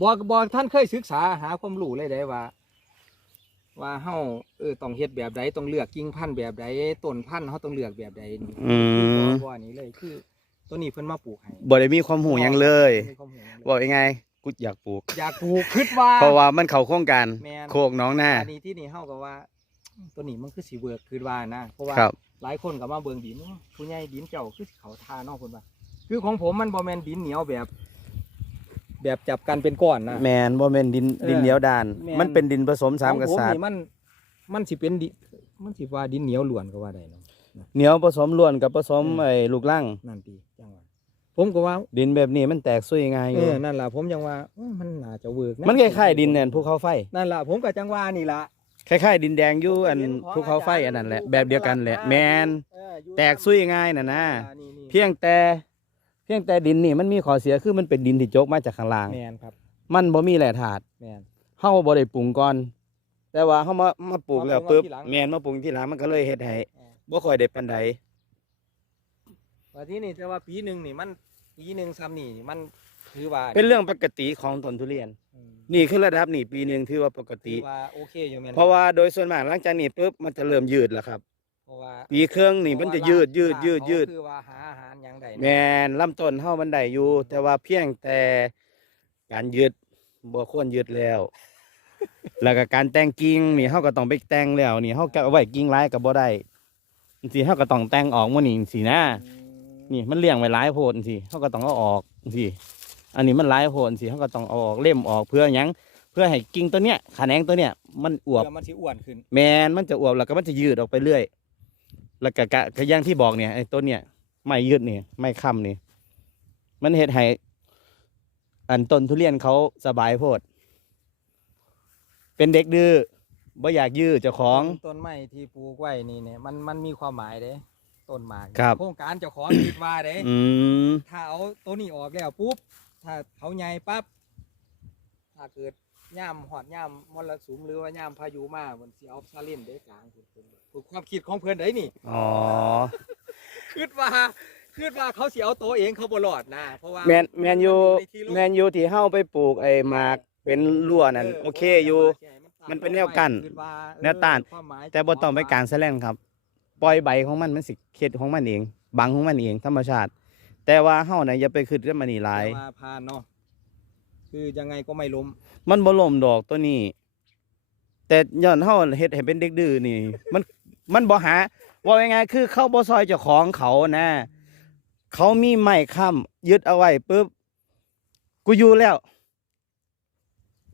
บ่บ่ท่านเคยศึกษาหาความรู้เลยได้ว่า ว่าเฮาเออต้องเฮ็ดแบบใดต้องเลือกกิ่งพันธุ์แบบใดต้นพันธุ์เฮาต้องเลือกแบบใดนี่อืม บ่อันนี้เลยคือ ตัวนี้เพิ่นมาปลูกให้บ่ได้มีความหูหยังเลยมีความรู้หยังเลยบอกยังไงกูอยากปลูก อยากปลูกคิดว่า เพราะว่ามันเข้าโครงการแม่น โคกน้องหน้าอันนี้ที่นี่เฮาก็ว่า ตัวนี้มันคือสิเวิร์กคิดว่านะเพราะว่า ครับ หลายคนก็มาเบิ่งดินว่าผู้ใหญ่ดินเจ้าคือสิเขาทาเนาะเพิ่นว่า คือของผมมันบ่แม่นดินเหนียวแบบ แบบจับกันเป็นก้อนนะ แมนบ่แม่นดินเออดินเหนียวดาน แม่น มันเป็นดินผสมสามของกผมษัตรินี่ย์มัน มันสิเป็นดิมันสิว่าดินเหนียวล้วนก็ว่าได้เนาะ เหนียวผสมล้วนกับผสมเออ ไอ้ลูกลังนั่นติจังว่าผมก็ว่าดินแบบนี้มันแตกซุยง่ายอเอยู่อนั่นล่ะผมยังว่าเอ้ยมันน่าจะเวิร์กะมันคล้ายๆดินเนี่ยภูเขาไฟนั่นล่ะผมก็จังว่านี่ล่ะ คล้ายๆดินแดงอยู่อันผมเห็นของภูเขาไฟอาจารย์อันนั้นแหละอยู่แบบเดียวกันแหละข้างหลังแมนเอออยู่แตกซุยง่ายน่ะนะอ่านี่ๆเพียงแต่ เพียงแต่ดินนี่มันมีข้อเสียคือมันเป็นดินที่จกมาจากข้างล่าง แม่นครับมันบ่มีแหล่ธาตุแม่นเฮาบ่ได้ปรุงก่อน แต่ว่าเฮามามาปลูกแล้วมาปรุงปึ๊บทีหลัง แม่นมาปรุงทีหลังมันก็เลยเฮ็ดให้เออบ่ค่อยได้ปานใดว่าที่นี่แต่ว่าปีหนึ่งนี่มันปีหนึ่งซ้ำนี่มันถือว่าเป็นเรื่องปกติของต้นทุเรียน อืมนี่คือระดับนี่ปีหนึงถือว่าปกถืติอว่าโอเคอยู่แม่นเพราะว่าโดยส่วนมากหลังจากนี้ปุ๊บมันจะเริ่มยืดแล้วครับ เพราะว่าปีเครื่องนี่มันจะยืดยืดยืดยืด คือว่าหาอาหารอย่างใดแมนลำต้นเฮามันได้อยู่ แต่ว่าเพียงแต่การยืดบ่ควรยืดแล้ว แล้วก็การแต่งกิ่งนี่เฮาก็ต้องไปแต่งแล้ว นี่เฮาก็เอาไว้กิ่งหลายก็บ่ได้จังซี่เฮาก็ต้องแต่งออกหมื้อนี้จังซี่นะอืมนี่มันเลี้ยงไว้หลายโพดจังซี่เฮาก็ต้องเอาออกจังซี่อันนี้มันหลายโพดจังซี่เฮาก็ต้องเอาออกเล่มออกเพื่อหยังเพื่อให้กิ่งตัวเนี้ยแขนงตัวเนี้ยมันอวบเพื่อมันสิอ้วนขึ้น แมนมันจะอวบแล้วก็มันจะยืดออกไปเรื่อย แล้วก็กะก็อย่างที่บอกเนี่ยไอ้ต้นเนี่ยไม่ยืดเนี่ยไม่ค้ำเนี่ยมันเห็ดให้อันต้นทุเรียนเขาสบายโพด เป็นเด็กดื้อบ่อยากยื้อเจ้าของต้นต้นไม้ที่ปลูกไว้นี่เนี่ยมันมันมีความหมายเด้ต้นหมากครับโครงการเจ้าของคิดว่าเด้อืมถ้าเอาตัวนี้ออกแล้วปุ๊บถ้าเขาใหญ่ปั๊บถ้าเกิด ย่ามหอดย่ามมรสุมหรือว่าย่ามพายุมามันสิเอาซาเล่นได้กลางขึ้นเป็นคือความคิดของเพื่อนได้นี่อ๋อคิดว่าคิดว่าเขาสิเอาตัวเองเขาบ่รอดนะเพราะว่าแมนแมนยูในที่โล่งแมนยูที่เฮาไปปลูกไอ้หมากเป็นรั้วนั่นโอเคอยู่ มันเป็นแนวกั้นคิดว่าแนวต้านเออความหมายแต่บ่ต้องไปกลารแสลงครับ ปล่อยใบของมันมันสิเข็ดของมันเอง บังของมันเองธรรมชาติ แต่ว่าเฮาน่ะอย่าไปคิดเรื่องมันนี่หลายแต่ว่าผ่านเนาะ คือยังไงก็ไม่ล้ม มันบ่ล่มดอกตัวนี้ แต่ย้อนเฮาเฮ็ดให้เป็นเด็กดื้อนี่ มันมันบ่หา ว่ายังไงคือเขาบ่ซอยเจ้าของเขานะ เขามีไม้ค้ำยึดเอาไว้ปุ๊บกูอยู่แล้ว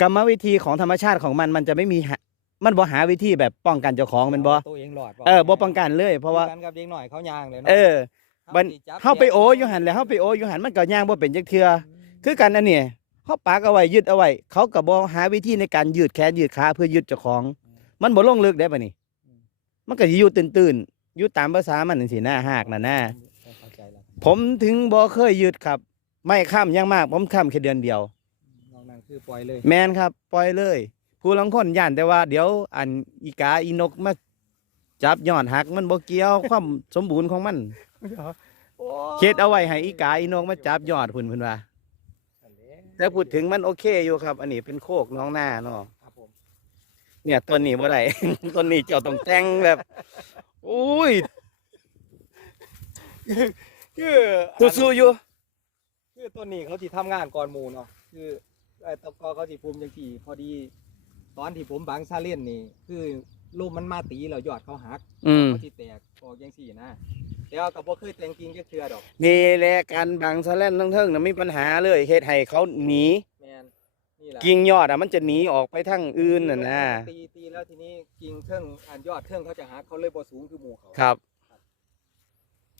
กรรมวิธีของธรรมชาติของมันมันจะไม่มีหามันบ่หาวิธีแบบป้องกันเจ้าของแมันบ่ตัวเองรอดเออบ่ป้องกันเลย เพราะว่าคือกันกับเด็กหน่อยเขายางเลยเนาะเออ บันสิจับเฮาไปโออยู่หันแหล้วเฮาไปโออยู่หันมันก็ย่างบ่เป็นจักเทื่อคือกันอันนี้ เขาปากเอาไว้ยึดเอาไว้เขาก็บ่หาวิธีในการยืดแขนยืดขาเพื่อยึดเจ้าของ มันบ่ลงลึกได้ปะนี่มันก็สิอยู่ตื่นๆอยู่ตามภาษามันจังซี่หน้าหากน่ะนะเข้าใจแล้วผมถึงบ่เคยยืดครับ ไม่ข้ามอยังมากผมข้ามแค่เดือนเดียว นอกนั้นคือปล่อยเลยแมนครับ ปล่อยเลย ผู้ลังคนย่านแต่ว่าเดี๋ยวอันอีกาอีนกมาจับยอดหักมันบ่เกี่ยว ความสมบูรณ์ของมันเฮ็ดเอาไว้ให้อีกาอีนกมาจับยอดพุ่นเพิ่นว่า แต่พูดถึงมันโอเคอยู่ครับ อันนี้เป็นโคกน้องหน้าเนาะครับผมเนี่ยต้นนี้บ่ได้ ต้นนี้เจ้าต้องแต่งแบบอุ้ยคือสู้ๆอยู่คือต้นนี้เขาสิทำงานก่อนหมู่เนาะคือไอ้ตะกอเขาสิภูมิจังซี่พอดี ตอนที่ผมบังซาเล่นนี่ คือลมมันมาตีแล้วยอดเขาหักอืม เขาสิแตกออกจังซี่นะ แต่ว่าก็บ่เคยแต่งกิ่งจักเทื่อดอกนี่แหละการบังสะแลนทั้งเทิงน่ะมีปัญหาเลยเฮ็ดให้เขาหนี แม่นนี่แหละกิ่งยอดอะมันจะหนีออกไปทางอื่นน่ะนะตีตีแล้วทีนี้กิ่งเทิงอันยอดเทิงเขาจะหักเขาเลยบ่สูงคือหมู่เขาครับ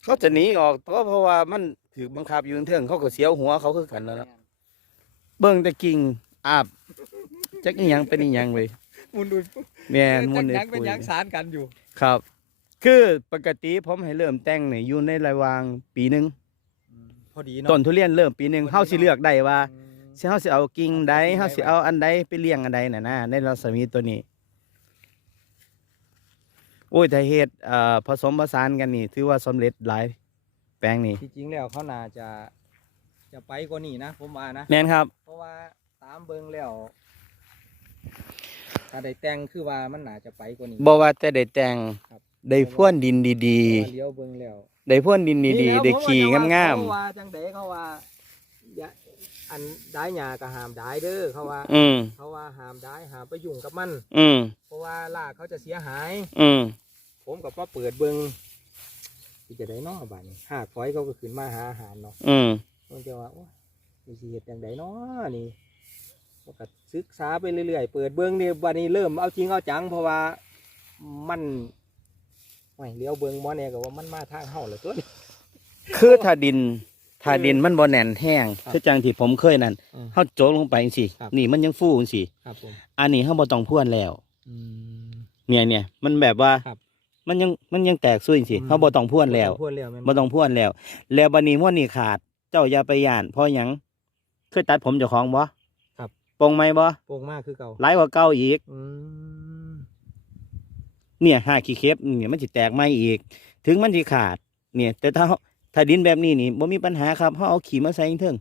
เขาจะหนีออกเพราะเพราะว่ามันถือบังคับอยู่เทิงเขาก็เสียวหัวเขาคือกันแล้วนะแม่นเบิ่งแต่กิ่งอาบจักอีหยังเป็นอีหยังเว้ยมุนดูแม่นจัมุนกได้ยังเป็นคุยยังสารกันอยู่ ครับ คือปกติผมให้เริ่มแต่งนี่อยู่ในระหว่างปีหนึงพอดีเนาะต้นทุเรียนเริ่มปีหนึงพอดีเฮาสิเลือกได้ว่าอืม สิเฮาสิเอากิ่งใดเอากิ่งใดเฮาสิเอาอันใดไปเลี้ยงอันใดน่ะนะในรัศมีตัวนี้โอ้ยถ้าเฮ็ดเอ่อผสมผสานกันนี่ถือว่าสำเร็จหลายแปลงนี่ที่จริงแล้วเขาน่าจะจะไปกว่านี้นะผมว่านะ แม่นครับ เพราะว่าตามเบิ่งแล้วถ้าได้แต่งคือว่ามันน่าจะไปกว่านี้บ่ว่าแต่ได้แต่งครับ ได้พ่วนดินดีเพราะว่าเลี้ยวเบิ่งแล้วๆ ได้พ่วนดินดีนี่ๆแล้วได้ขี่ผมว่งามเขาว่าจังไดเขาว่าอย่าอันได้หญ้าก็ห้ามได้เด้อเขาว่าๆอืม เขาว่าห้ามได้ห้ามไปยุ่งกับมัน อืม เพราะว่าลากเขาจะเสียหาย อืม ผมกับว่าเปิดเบิ่งที่จะได้เนอบาดนี้หากฝอยเขาก็ขึ้นมาหาอาหารเนาะอืม มันจะว่าโอ้ยมีสิเฮ็ดจังไดเนาะนี่ก็ก็ศึกษาไปเรื่อยๆ เปิดเบิ่งนี่บัดนี้เริ่มเอาจริงเอาจังเพราะว่ามัน ไม่เลี้ยวเบิ่งบ่แน่ก็ว่ามันมาทางเฮาแล้วตัวนี้ คือถ้าดินถ้าดินมันบ่แน่นแห้งครับคือจังที่ผมเคยนั่นอืมเฮาโจกลงไปจังซี่ครับ นี่มันยังฟูจังซี่ครับผมอันนี้เฮาบ่ต้องพ่วนแล้ว อืม เนี่ยเนี่ยมันแบบว่า ครับมันยังมันยังแตกซุยจังซี่อืม เฮาบ่ต้องพ่วนแล้วพูดแล้วแม่นบ่ต้องพ่วนแล้ว แล้วบัดนี้ม้วนนี่ขาด เจ้าอย่าไปย่านเพราะหยังเคยตัดผมเจ้าของบ่ครับปงไหมบ่โป่งมากคือเก่าหลายกว่าเก่าอีก อืม เนี่ยหาขี้เข็บเนี่ยมันสิแตกไหมอีก ถึงมันสิขาด เนี่ย แต่ถ้าเฮาถ้าดินแบบนี้นี่บ่มีปัญหาครับเฮาเอาขี้มาใส่เทิง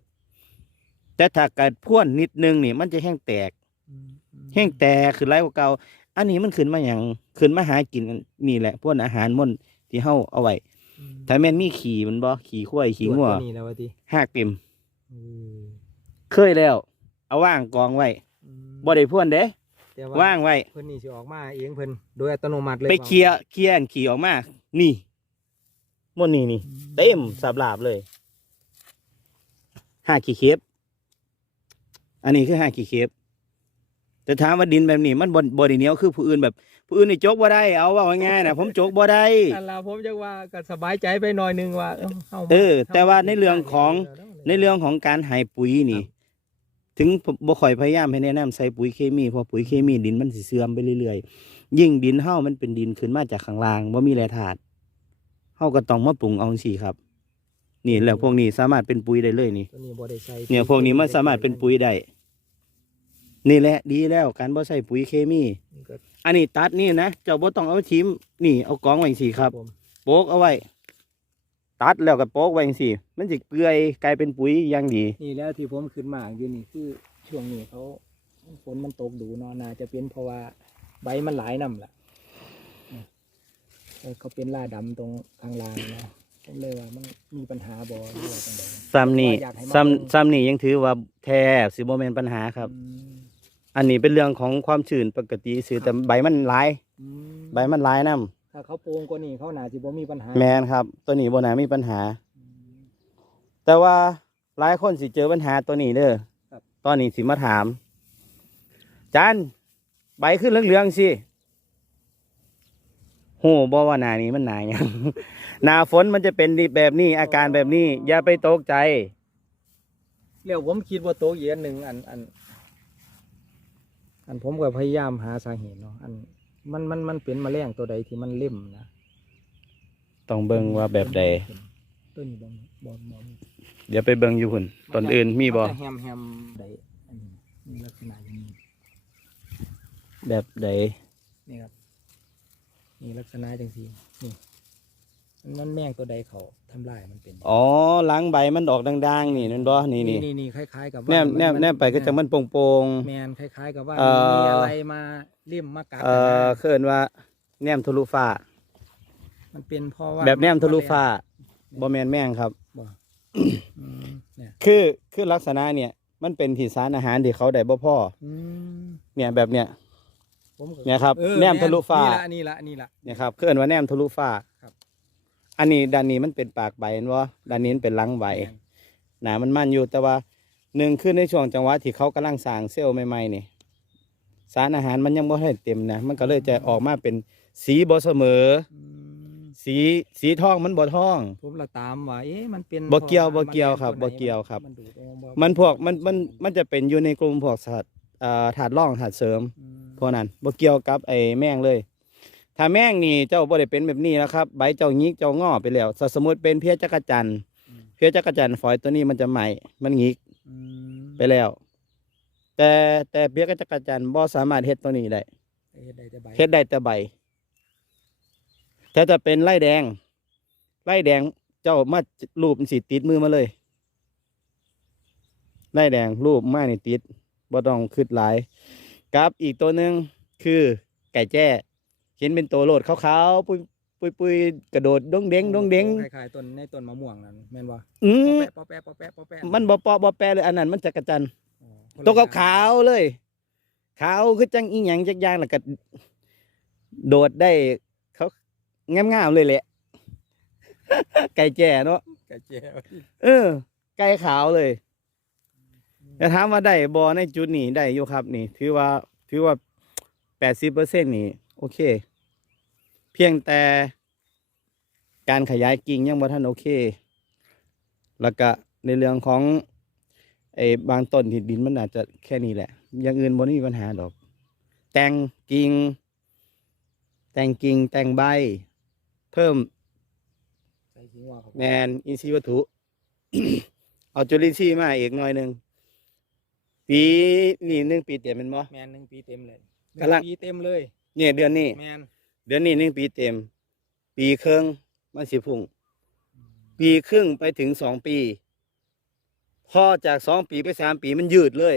แต่ถ้ากัดพ่วนนิดนึงนี่มันจะแห้งแตกอืมแห้งแตกขึ้นหลายกว่าเก่า อันนี้มันขึ้นมาหยังขึ้นมาหากินนี่แหละพวกอาหารม่วนที่เฮาเอาไว้อืมถ้าแม่นมีขี่มันบ่ขี่ข้วยขี่งัวตรจตัวนี่แล้วว่าติหากเต็มอืมเคยแล้ว เอาว่างกองไว้อืมบ่ได้พ่วนเด้ แต่ว่างไว้ เพิ่นนี่สิออกมาเองเพิ่นโดยอัตโนมัติเลยไปเคลียร์เคลียร์อันขี่ออกมา นี่ม่วนนี่นี่ เต็มสับหลาบเลยห้าขี้เข็บอันนี้คือห้าขี้เข็บแต่ถามว่าดินแบบนี้ มันบนบไดีเหนียวคือผู้อื่นแบบ ผู้อื่นนี่จกบ่ได้เอาว่าง่ายๆนะผมจกบ่ได้อันลาผมจะว่าก็สบายใจไปหน่อยหนึงว่าเอ้าเฮามาเออ แต่ว่าในเรื่องของเดี๋ยวๆในเรื่องของการให้ปุ๋ยนี่ ถึงบ่ค่อยพยายามให้แนะนำใส่ปุ๋ยเคมีเพราะปุ๋ยเคมีดินมันสิเสื่อมไปเรื่อยๆ ยิ่งดินเฮามันเป็นดินขึ้นมาจากข้างล่างบ่มีแร่ธาตุเฮาก็ต้องมาปรุงเอาจังซี่ครับ นี่แล้วพวกนี้สามารถเป็นปุ๋ยได้เลยนี่ ตัวนี้บ่ได้ใส่เนี่ยพวกนี้มันสามารถเป็นปุ๋ยได้นี่แหละดีแล้วการบ่ใส่ปุ๋ยเคมีนี่ก็อันนี้ตัดนี่นะเจ้าบ่ต้องเอาทิมนี่เอากองไว้จังซี่ครับ ผม โป๊กเอาไว้ ตัดแล้วก็โป๊กไว้จังซี่ มันสิเปื่อยกลายเป็นปุ๋ยอย่างดี นี่แล้วที่ผมขึ้นมาอยู่นี่คือช่วงนี้เขาฝนมันตกดูเนาะน่าจะเป็นเพราะว่าใบมันหลายน้ำล่ะนี่เออเขาเป็นล่าดำตรงข้างล่างเนาะผมเลยว่ามันมีปัญหาบ่หรือว่าจังไดซ้ำนี่ว่าอยากให้มาซ้ำซ้ำนี่ยังถือว่าแท้สิบ่แม่นปัญหาครับ อืมอันนี้เป็นเรื่องของความชื้นปกติซื่อแต่ใบมันหลาย อืม ใบมันหลายนํ ถ้าเขาโปร่งกว่านี้เขาน่าจะบ่มีปัญหาแม่นครับ ตัวนี้บ่น่ามีปัญหาแต่ว่าหลายคนสิเจอปัญหาตัวนี้เด้อครับ ตอนนี้สิมาถามจานใบขึ้นเหลืองๆสิโหบ่ว่าหนานี้มันหนาหยัง หนาฝนมันจะเป็นแบบนี้ อาการแบบนี้ อย่าไปตกใจ แล้วผมคิดว่าโตะเย็นหนึ่งอันอัน อันผมก็พยายามหาสาเหตุเนาะอัน มันมันมันเป็นแมลงตัวใดที่มันเล่มนะต้องเบิ่งว่าแบบใดตัวนี้บองบองบองเดี๋ยวไปเบิ่งอยู่หุ่นตอนอื่นมีบ่นจะแฮมแฮมใดอันนี้มีลักษณะอย่างนี้แบบใดนี่ครับมีลักษณะจังซี่นี่ มันมันแมงตัวใดเขาทำลายมันเป็นอ๋อหล้างใบมันออกด่างๆ นี่นั่นบ่นี่นี่นี่นี่คล้ายๆกับแนว่าบแนบมัแนบไปก็จะมันโป่งแมนคล้ายๆกับว่าเอ่อมีอะไรมาเลี่ยมมากัดๆเอ่อเคินว่า แนมทะลุฟ้า มันเป็นเพราะว่าแบบแนมทะลุฟ้าบ่แม่นแม่งครับบ่อืมเนี่ยคือคือลักษณะเนี่ย มันเป็นที่สารอาหารที่เขาได้บ่พออืมเนี่ยแบบเนี้ยผมก็เนี่ยครับออแนมทะลุฟ้านี่ละนี่ละนี่ละเนี่ยครับคือเอิ้นว่าแนมทะลุฟ้าครับ อันนี้ด้านนี้มันเป็นปากใบเห็นบ่ด้านนี้มันเป็นหลังใบแม่นหนามันมันอยู่แต่ว่าหนึ่งคือในช่วงจังหวะที่เขากำลังสร้างเซลล์ใหม่ๆนี่สารอาหารมันยังบ่ทันเต็มนะมันก็เลยจะออกมาเป็นสีบ่เสมออืมสีสีทองมันบ่ทอง ผมละตามว่าเอ๊ะมันเป็นบ่เกี่ยวพราะาบ่เกี่ยวครับมันบ่เกี่ยวครับ มันดูดออกบ่มันพวกมันมันมันจะเป็นอยู่ในกลุ่มพวกสัตว์เอ่อถาดร่องถาดเสริมอืม พวกนั้นบ่เกี่ยวกับไอ้แมงเลย ถ้าแมงนี่เจ้าบ่ได้เป็นแบบนี้แล้วครับ ใบเจ้าหงิกเจ้างอไปแล้วถ้าสมมุติเป็นเพี้ยจักรจันทร์อืมเพี้ยจักรจันทร์ฝอยตัวนี้มันจะใหม่มันหงิกอืมไปแล้ว แต่แต่เพี้ยจักรจันทร์บ่สามารถเฮ็ดตัวนี้ได้เฮ็ดได้แต่ใบเฮ็ดได้แต่ใบถ้าจะเป็นไล่แดง ไล่แดงเจ้ามารูปสิติดมือมาเลย ไล่แดงรูปมานี่ติดบ่ต้องคิดหลายกับอีกตัวหนึ่งคือไก่แจ้ เห็นเป็นตัวโลดขาวๆปุยปุยปุยกระโดดดงเด้งดงเด้งคล้ายๆต้นในต้นมะม่วงนั่นแม่นบ่อืมปอแปะปอแปะปอแปะปอแปะมันบ่ปอบ่แปรเลยอันนั้นมันจักรจันทร์อ๋อคนละตัวอย่งขาวๆเลย ขาวคือจังอีหยังจักอย่างแล้วก็โดดได้เขางามๆเลยแหละ ไก่แจ้เนาะไก่เจียวเออ ไก่ขาวเลยแต่ถามว่าได้บอในจุดนี้ได้อยู่ครับ นี่ ถือว่า ถือว่าแปดสิบเปอร์เซ็นนี่ โอเค เพียงแต่การขยายกิ่งยังบ่ทันโอเค แล้วก็ในเรื่องของไอ้บางต้นที่ดินมันอาจจะแค่นี้แหละ อย่างอื่นบ่มีปัญหาดอก แต่งกิ่ง แต่งกิ่งแต่งใบ เพิ่มใส่ขิงว่าเขาแมนอินทรีย์วัตถุ เอาจุลินทรีย์มาอีกหน่อยหนึ่งปีนี่หนึ่งปีเต็มเป็นบ่แมนหนึ่งปีเต็มเลยกำลังปีเต็มเลย เนี่ยเดือนนี้แมน เดือนนี้หนึ่งปีเต็ม ปีครึ่งมันสิพุ่ง ปีครึ่งไปถึงสองปี พอจากสองปีไปสามปีมันยืดเลย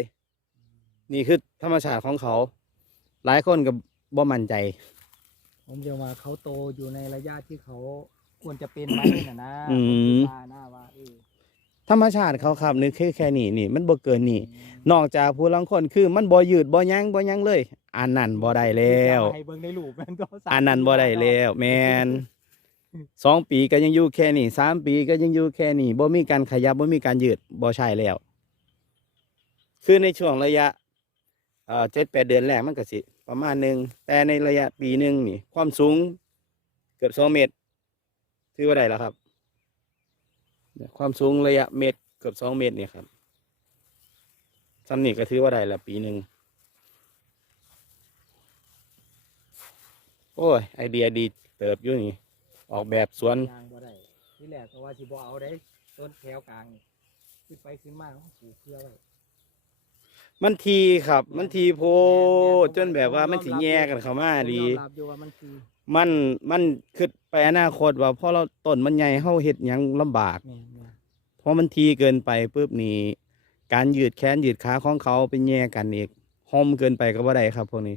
นี่คือธรรมชาติของเขา หลายคนก็บ่มั่นใจ ผมจะว่าเขาโตอยู่ในระยะที่เขาควรจะเป็นไหมน่ะนะอืม ผมคิดว่านะว่าเออ ธรรมชาติเขาครับนี่คือแค่นี้นี่ มันบ่เกินนี่นอกจากผู้ลังคนคือมันบ่ยืดบ่ยั้งบ่ยั้งเลยอันนั้นบ่ได้แล้วให้เบิ่งในรูปแม่นก็สามอันนั้นบ่ได้แล้วแมนสองปีก็ยังอยู่แค่นี้สามปีก็ยังอยู่แค่นี้บ่มีการขยับบ่มีการยืดบ่ใช่แล้ว คือในช่วงระยะเอ่อเจ็ดแปดเดือนแรกมันก็สิ ประมาณหนึ่งแต่ในระยะปีหนึ่งนี่ ความสูงเกือบสองเมตรถือว่าได้แล้วครับเนี่ย ความสูงระยะเมตรเกือบสองเมตรเนี่ยครับสำนี่ก็ถือว่าได้ละปีหนึ่งโอ้ย ไอเดียดีเติบอยู่นี่ ออกแบบสวนยางบ่ได้ที่แรกก็ว่าสิบ่เอาได้ต้นแถวกลางนี่ขึ้นไปขึ้นมาเขาปลูกเพื่อไว้ มันทีครับ มันทีโพดจนแบบว่ามันสิแย่กันเข้ามาดีผมยอมรับอยู่ว่ามันคือมันมันคือไปอนาคตว่าพอเราต้นมันใหญ่เฮาเฮ็ดหยังลำบาก แม่นแม่นเพราะมันทีเกินไปปุ๊บนี่การยืดแขนยืดขาของเขาเป็นแย่กันอีกหอมเกินไปก็บ่ได้ครับพวกนี้